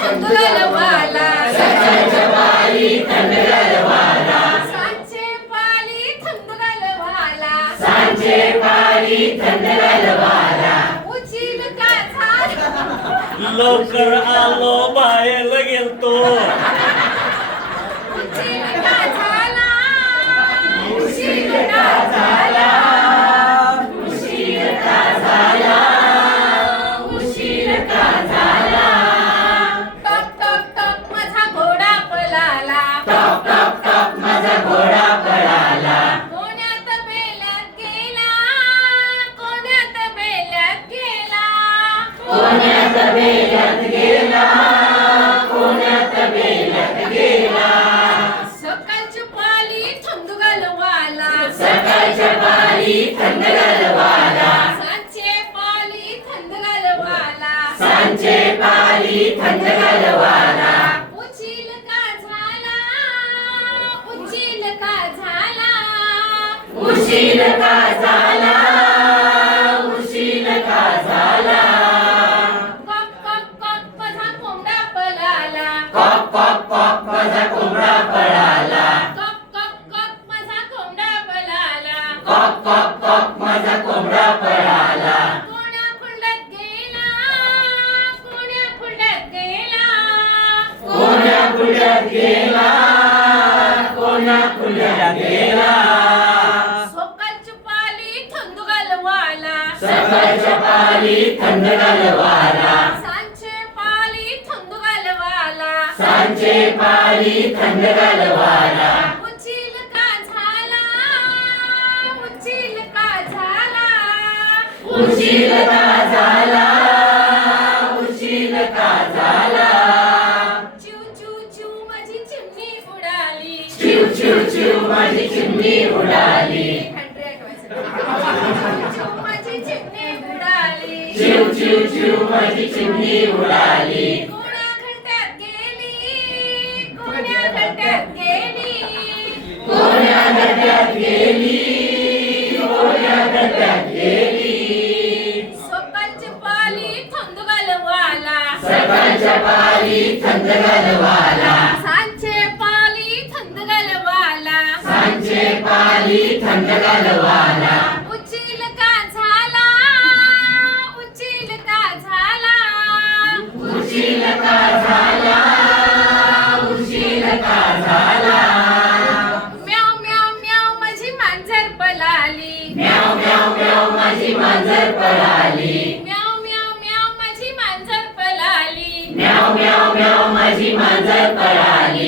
थंड घालवाला सकाळच्या पाली थंड घालवाला सांचे पाली पाली उचील लवकर आलो बाहेर गेलतो. उचील का पाली थंड घालवाला सांचे पाली थंड घालवाला सांजे पाली थंड घालवाला उचील का झाला? उचील का झाला? उशीर का झाला? उशीर का झाला? कॉक कॉक कॉक माझा कोंबडा पळाला. कॉक कॉक कॉक माझा कोंबडा पळाला. कॉक कॉक कॉक माझा कोंबडा पळाला कोण्या खुंडात गेला? कोण्या खुंडात गेला? कोण्या कुड्यात गेला कोण्या कुड्यात गेला सकाळची पाली थंड घालवाला. सकाळच्या पाली थंड घालवाला सांचे पाली थंड घालवाला सांजे पाली थंड घालवाला. माझी चिमणी उडाली माझी चिमणी उडाली चिव चिव चिव माझी चिमणी उडाली कोण्या खड्ड्यात गेली? कोण्या पाली थंड घालवाला उचील का झाला? उचील का झाला? उशीर का झाला? उशीर का झाला? म्याव म्याव म्याव माझी मांजर पळाली. म्याव म्याव म्याव माझी मांजर पळाली. म्याव म्याव म्याव माझी मांजर पळाली. म्याव म्याव म्याव माझी मांजर पळाली.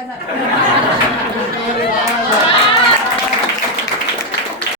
சார்